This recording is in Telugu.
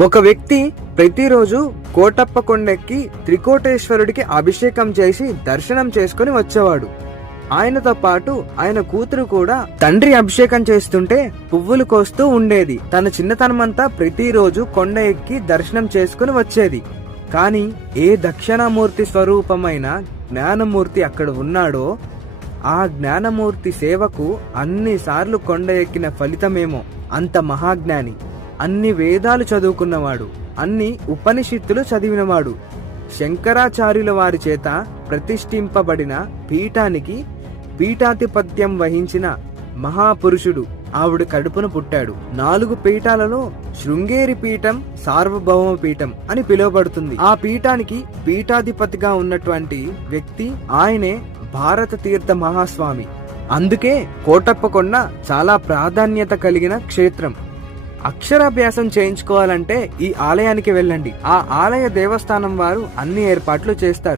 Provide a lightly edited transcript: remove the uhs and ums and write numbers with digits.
ఒక వ్యక్తి ప్రతిరోజు కోటప్ప కొండెక్కి త్రికోటేశ్వరుడికి అభిషేకం చేసి దర్శనం చేసుకుని వచ్చేవాడు. ఆయనతో పాటు ఆయన కూతురు కూడా తండ్రి అభిషేకం చేస్తుంటే పువ్వులు కోస్తూ ఉండేది. తన చిన్నతనమంతా ప్రతిరోజు కొండ ఎక్కి దర్శనం చేసుకుని వచ్చేది. కానీ ఏ దక్షిణామూర్తి స్వరూపమైన జ్ఞానమూర్తి అక్కడ ఉన్నాడో ఆ జ్ఞానమూర్తి సేవకు అన్నిసార్లు కొండ ఎక్కిన ఫలితమేమో. అంత మహాజ్ఞాని, అన్ని వేదాలు చదువుకున్నవాడు, అన్ని ఉపనిషత్తులు చదివినవాడు, శంకరాచార్యుల వారి చేత ప్రతిష్ఠింపబడిన పీఠానికి పీఠాధిపత్యం వహించిన మహాపురుషుడు ఆవిడ కడుపున పుట్టాడు. 4 పీఠాలలో శృంగేరి పీఠం సార్వభౌమ పీఠం అని పిలువబడుతుంది. ఆ పీఠానికి పీఠాధిపతిగా ఉన్నటువంటి వ్యక్తి ఆయనే భారత తీర్థ మహాస్వామి. అందుకే కోటప్ప కొండ చాలా ప్రాధాన్యత కలిగిన క్షేత్రం. అక్షరాభ్యాసం చేయించుకోవాలంటే ఈ ఆలయానికి వెళ్ళండి. ఆ ఆలయ దేవస్థానం వారు అన్ని ఏర్పాట్లు చేస్తారు.